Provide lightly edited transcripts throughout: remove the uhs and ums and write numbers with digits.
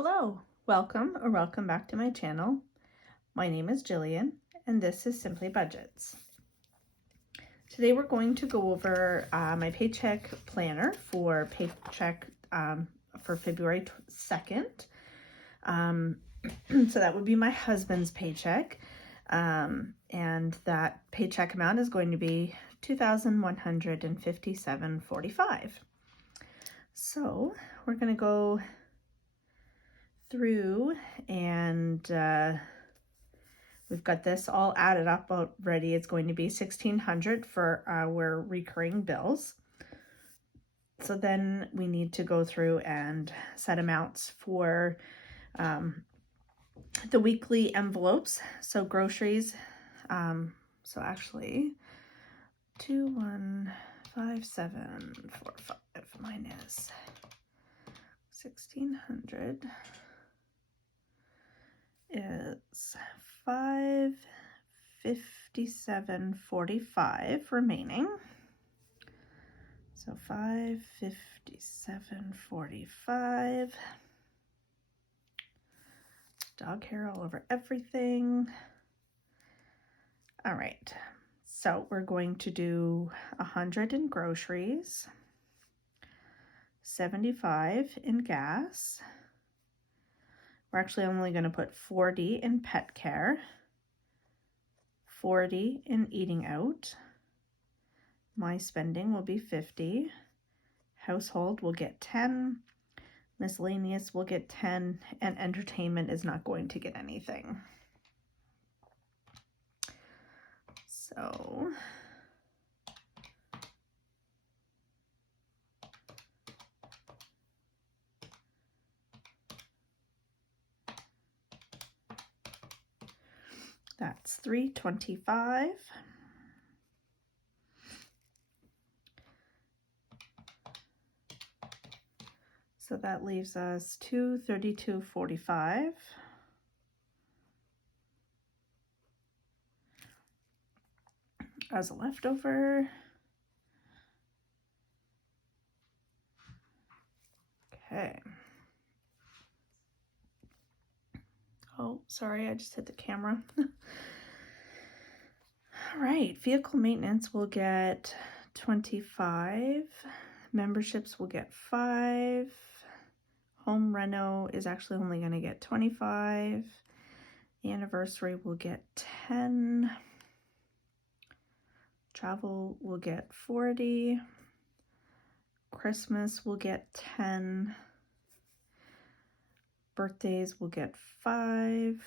Hello, welcome back to my channel. My name is Jillian and this is Simply Budgets. Today we're going to go over my paycheck planner for Paycheck for February 2nd. So that would be my husband's paycheck, and that paycheck amount is going to be $2,157.45. So we're going to go through and we've got this all added up already. It's going to be $1,600 for our recurring bills. So then we need to go through and set amounts for the weekly envelopes. So groceries, so actually 2,157.45 minus 1,600 is $557.45 remaining. So $557.45. Dog hair all over everything. All right, so we're going to do 100 in groceries, 75 in gas. We're actually only going to put 40 in pet care, 40 in eating out. My spending will be 50. Household will get 10. Miscellaneous will get 10. And entertainment is not going to get anything. So that's $325. So that leaves us $232.45. As a leftover. Okay. Oh, sorry, I just hit the camera. All right, vehicle maintenance will get 25. Memberships will get 5. Home reno is actually only going to get 25. Anniversary will get 10. Travel will get 40. Christmas will get 10. Birthdays will get 5.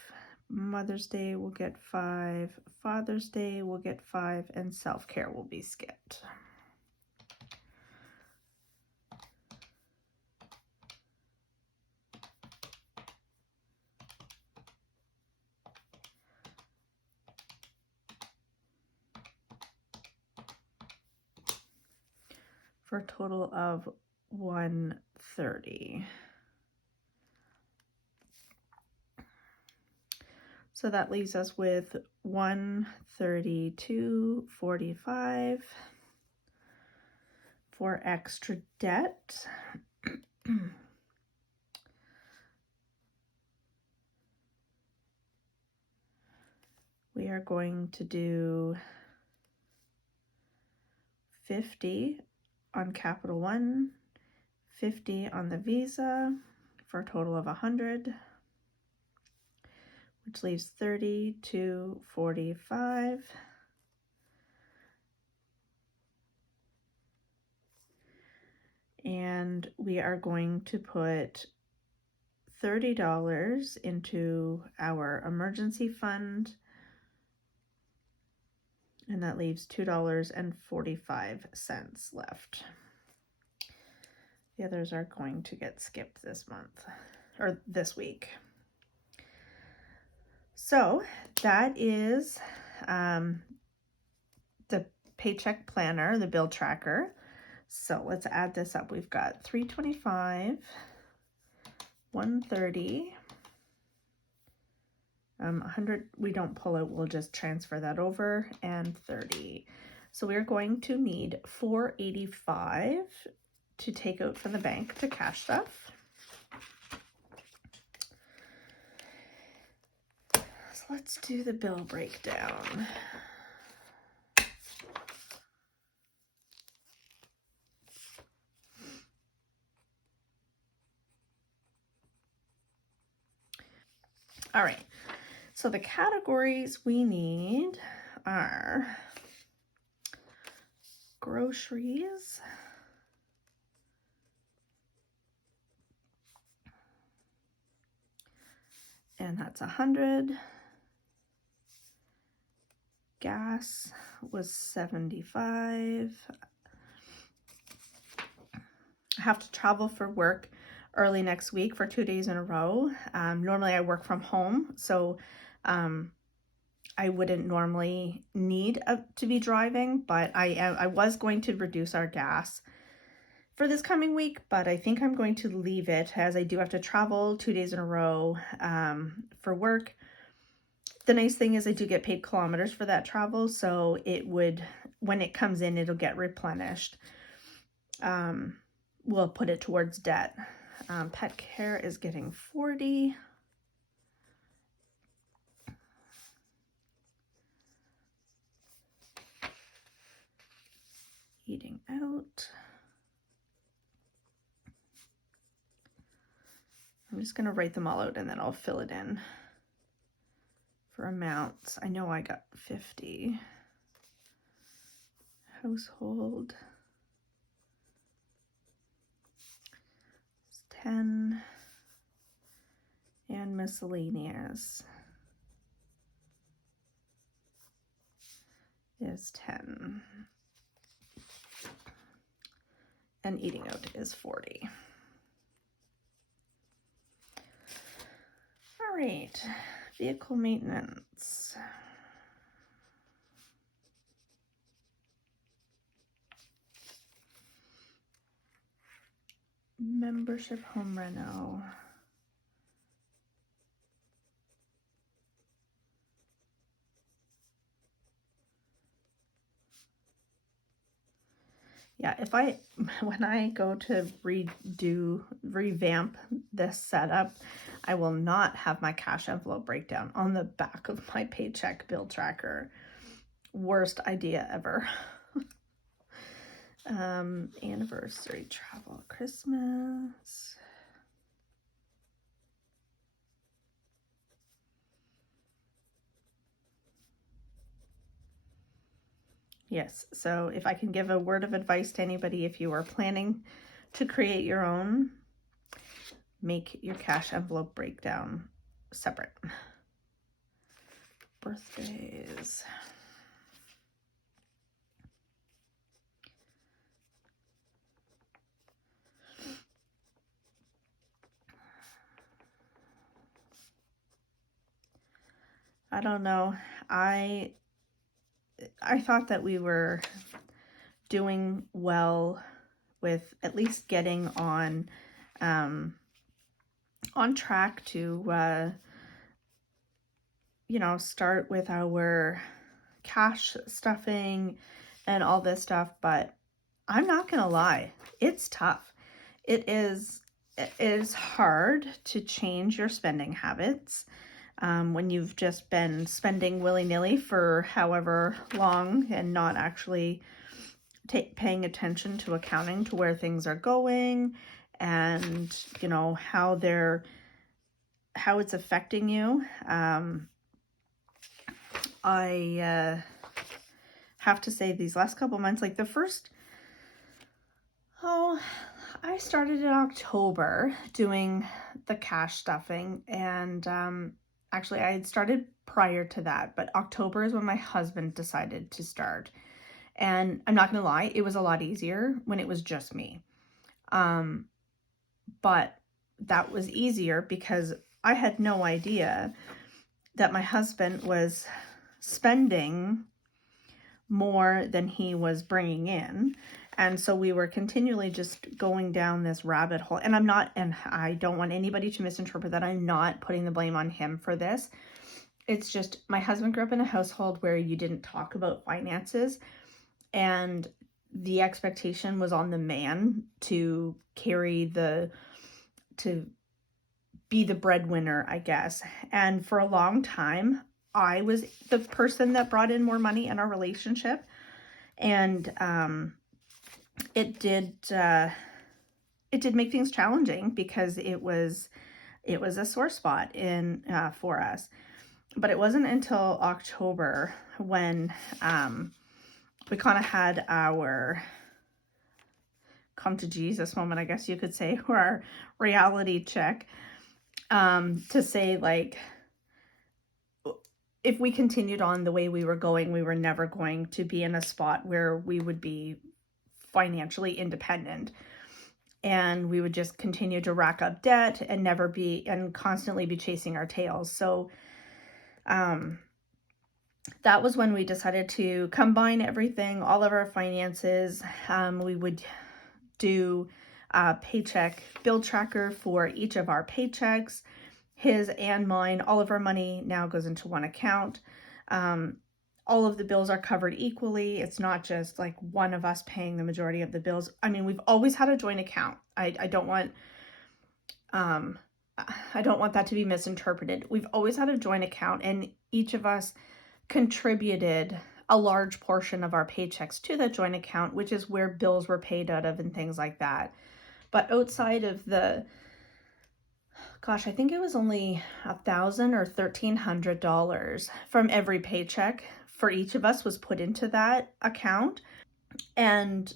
Mother's Day will get 5. Father's Day will get 5. And self-care will be skipped. For a total of $130. So that leaves us with $132.45 for extra debt. We are going to do 50 on Capital One, 50 on the Visa for a total of 100, which leaves $32.45. And we are going to put $30 into our emergency fund, and that leaves $2.45 left. The others are going to get skipped this month, or this week. So that is the paycheck planner, the bill tracker. So let's add this up. We've got $325, $130, 100 we don't pull it, we'll just transfer that over, and 30. So we're going to need $485 to take out from the bank to cash stuff. let's do the bill breakdown. All right, so the categories we need are groceries, and that's 100. Gas was 75. I have to travel for work early next week for 2 days in a row. Normally I work from home, so I wouldn't normally need to be driving, but I was going to reduce our gas for this coming week, but I think I'm going to leave it as I do have to travel 2 days in a row for work. The nice thing is I do get paid kilometers for that travel, so it would, when it comes in, it'll get replenished. We'll put it towards debt. Pet care is getting 40. Eating out. I'm just going to write them all out and then I'll fill it in for amounts. I know I got 50. Household. 10. And miscellaneous is 10. And eating out is 40. All right, vehicle maintenance. Membership home reno. Yeah, when I go to revamp this setup, I will not have my cash envelope breakdown on the back of my Paycheck bill tracker. Worst idea ever. Anniversary travel, Christmas. Yes, so if I can give a word of advice to anybody, if you are planning to create your own, make your cash envelope breakdown separate. Birthdays. I don't know. I thought that we were doing well with at least getting on track to start with our cash stuffing and all this stuff, but I'm not gonna lie, it's tough. It is hard to change your spending habits when you've just been spending willy-nilly for however long and not actually paying attention to accounting to where things are going and how it's affecting you. I have to say these last couple months, like I started in October doing the cash stuffing, and actually I had started prior to that, but October is when my husband decided to start. And I'm not gonna lie, it was a lot easier when it was just me. But that was easier because I had no idea that my husband was spending more than he was bringing in. And so we were continually just going down this rabbit hole. And I don't want anybody to misinterpret that. I'm not putting the blame on him for this. It's just my husband grew up in a household where you didn't talk about finances, and the expectation was on the man to to be the breadwinner, I guess. And for a long time, I was the person that brought in more money in our relationship. And it did make things challenging because it was a sore spot in for us. But it wasn't until October when we kind of had our come to Jesus moment, I guess you could say, or our reality check, to say, like, if we continued on the way we were going, we were never going to be in a spot where we would be financially independent. And we would just continue to rack up debt and constantly be chasing our tails. So that was when we decided to combine everything, all of our finances. We would do a paycheck bill tracker for each of our paychecks, his and mine. All of our money now goes into one account. All of the bills are covered equally. It's not just like one of us paying the majority of the bills. I mean, we've always had a joint account. I don't want that to be misinterpreted. We've always had a joint account, and each of us contributed a large portion of our paychecks to that joint account, which is where bills were paid out of and things like that. But outside of I think it was only $1,000 or $1,300 from every paycheck for each of us was put into that account. And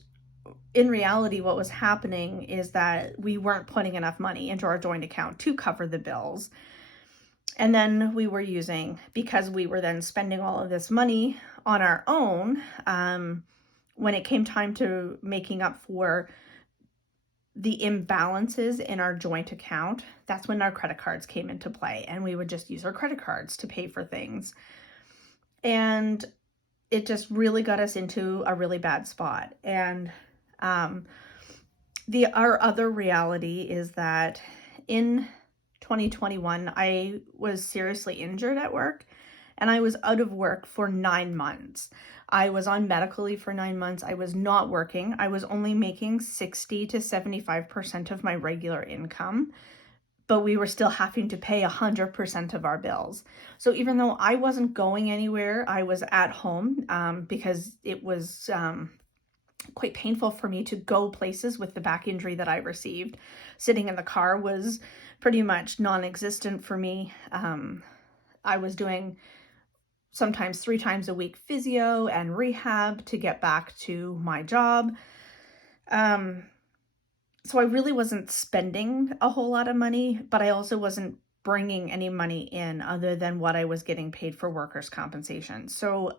in reality, what was happening is that we weren't putting enough money into our joint account to cover the bills. And then we were because we were then spending all of this money on our own, when it came time to making up for the imbalances in our joint account, that's when our credit cards came into play, and we would just use our credit cards to pay for things. And it just really got us into a really bad spot. And our other reality is that in 2021, I was seriously injured at work, and I was out of work for 9 months. I was on medical leave for 9 months. I was not working. I was only making 60 to 75% of my regular income, but we were still having to pay 100% of our bills. So even though I wasn't going anywhere, I was at home because it was quite painful for me to go places with the back injury that I received. Sitting in the car was pretty much non-existent for me. I was doing sometimes 3 times a week physio and rehab to get back to my job. So I really wasn't spending a whole lot of money, but I also wasn't bringing any money in other than what I was getting paid for workers' compensation. So,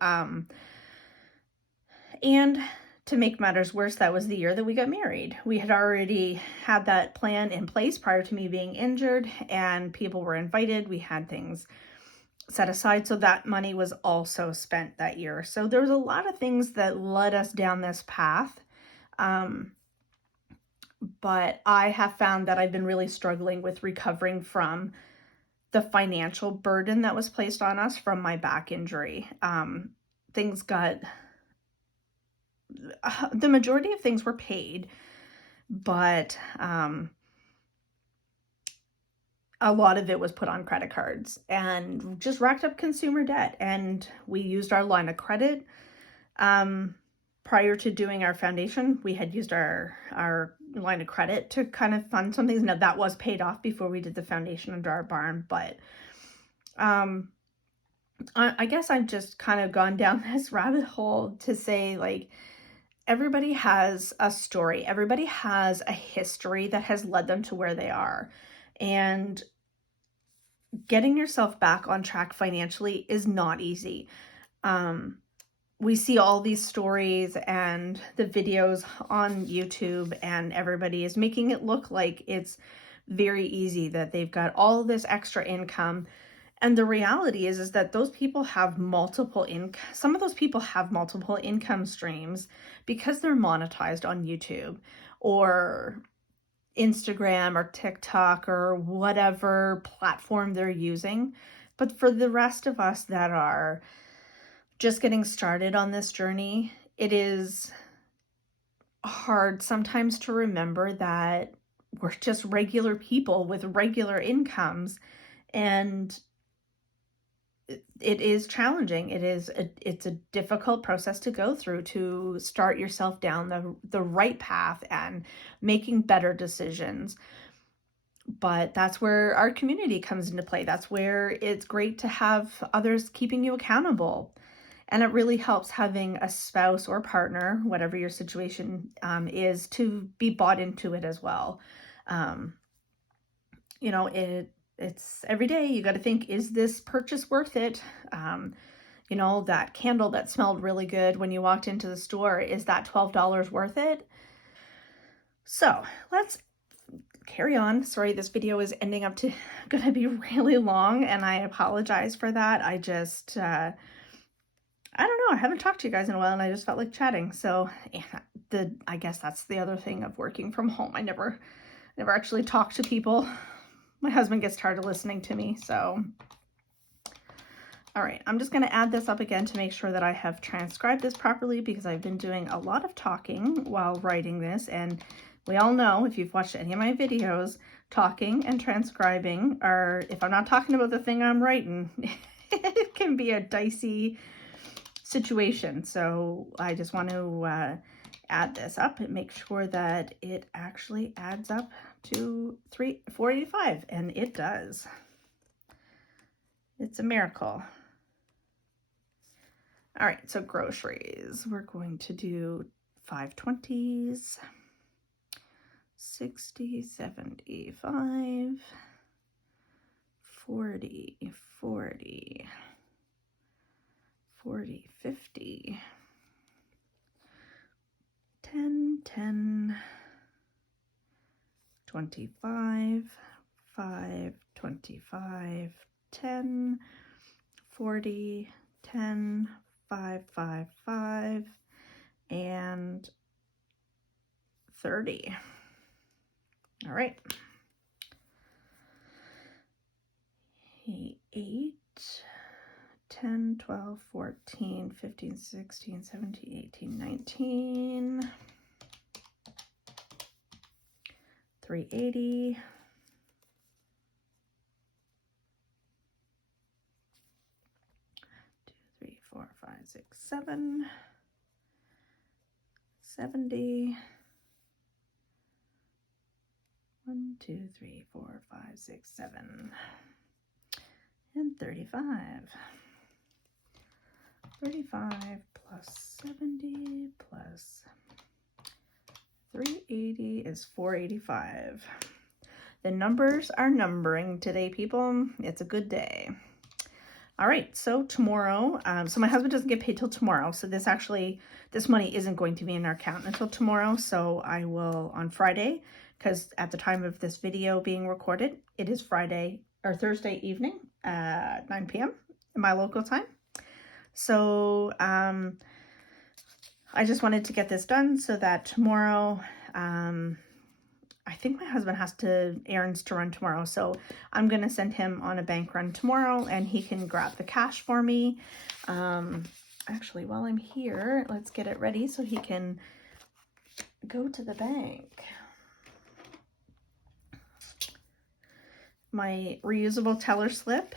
and to make matters worse, that was the year that we got married. We had already had that plan in place prior to me being injured, and people were invited. We had things set aside, so that money was also spent that year. So there was a lot of things that led us down this path. But I have found that I've been really struggling with recovering from the financial burden that was placed on us from my back injury. The majority of things were paid, but a lot of it was put on credit cards and just racked up consumer debt. And we used our line of credit. Prior to doing our foundation, we had used our line of credit to kind of fund some things. Now, that was paid off before we did the foundation under our barn, but I guess I've just kind of gone down this rabbit hole to say, like, everybody has a story. Everybody has a history that has led them to where they are. And getting yourself back on track financially is not easy. We see all these stories and the videos on YouTube, and everybody is making it look like it's very easy, that they've got all this extra income. And the reality is that those people have some of those people have multiple income streams because they're monetized on YouTube or Instagram or TikTok or whatever platform they're using. But for the rest of us that are just getting started on this journey, it is hard sometimes to remember that we're just regular people with regular incomes, and it is challenging. It's a difficult process to go through to start yourself down the right path and making better decisions. But that's where our community comes into play. That's where it's great to have others keeping you accountable. And it really helps having a spouse or partner, whatever your situation is, to be bought into it as well. You know, it's every day you got to think, is this purchase worth it? You know, that candle that smelled really good when you walked into the store, is that $12 worth it? So let's carry on. Sorry, this video is ending up to gonna be really long, and I apologize for that. I just I don't know, I haven't talked to you guys in a while and I just felt like chatting. So I guess that's the other thing of working from home. I never actually talk to people. My husband gets tired of listening to me, so. All right, I'm just gonna add this up again to make sure that I have transcribed this properly, because I've been doing a lot of talking while writing this, and we all know, if you've watched any of my videos, talking and transcribing are, if I'm not talking about the thing I'm writing, it can be a dicey situation. So I just want to add this up and make sure that it actually adds up to $4.85, and it does. It's a miracle. All right, so groceries. We're going to do 5/20s, 60, 75, 40, 40, 40, 50, 10, 10, 25, 5, 25, 10, 40, 10, 5, 5, 5, and 30. All right. 8, 10, 12, 14, 15, 16, 17, 18, 19, 380, 2, 3, 4, 5, 6, 7, 70, 1, 2, 3, 4, 5, 6, 7, and 35. 35 plus 70 plus 380 is 485. The numbers are numbering today, people. It's a good day. All right, so tomorrow, so my husband doesn't get paid till tomorrow. So this money isn't going to be in our account until tomorrow. So I will on Friday, because at the time of this video being recorded, it is Friday or Thursday evening, 9 p.m. in my local time. So I just wanted to get this done so that tomorrow, I think my husband has errands to run tomorrow. So I'm going to send him on a bank run tomorrow, and he can grab the cash for me. Actually, while I'm here, let's get it ready so he can go to the bank. My reusable teller slip.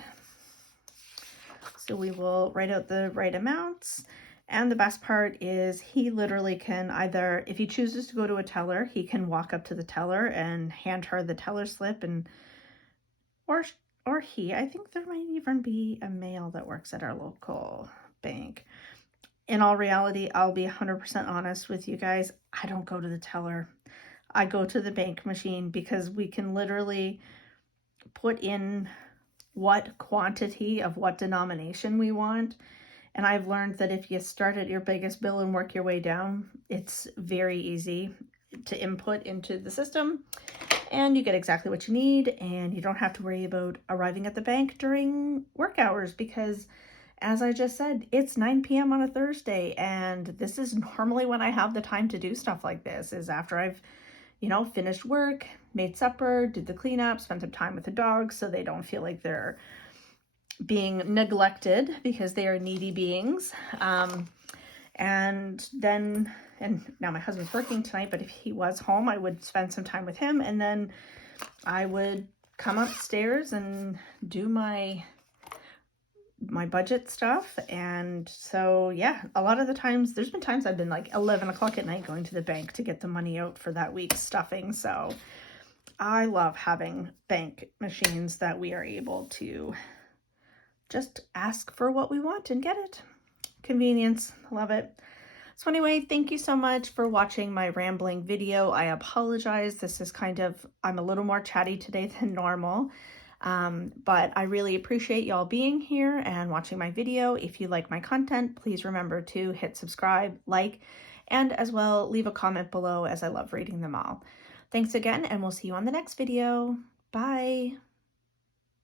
So we will write out the right amounts. And the best part is he literally can either, if he chooses to go to a teller, he can walk up to the teller and hand her the teller slip, or I think there might even be a male that works at our local bank. In all reality, I'll be 100% honest with you guys. I don't go to the teller. I go to the bank machine, because we can literally put in what quantity of what denomination we want. And I've learned that if you start at your biggest bill and work your way down, it's very easy to input into the system, and you get exactly what you need, and you don't have to worry about arriving at the bank during work hours, because as I just said, it's 9 p.m. on a Thursday, and this is normally when I have the time to do stuff like this, is after I've, finished work, made supper, did the cleanup, spent some time with the dogs so they don't feel like they're being neglected, because they are needy beings. And now my husband's working tonight, but if he was home, I would spend some time with him, and then I would come upstairs and do my my budget stuff. And so, yeah, a lot of the times, there's been times I've been like 11 o'clock at night going to the bank to get the money out for that week's stuffing. So I love having bank machines that we are able to just ask for what we want and get it. Convenience, love it. So anyway, thank you so much for watching my rambling video. I apologize. This is I'm a little more chatty today than normal. But I really appreciate y'all being here and watching my video. If you like my content, please remember to hit subscribe, like, and as well leave a comment below, as I love reading them all. Thanks again, and we'll see you on the next video. Bye.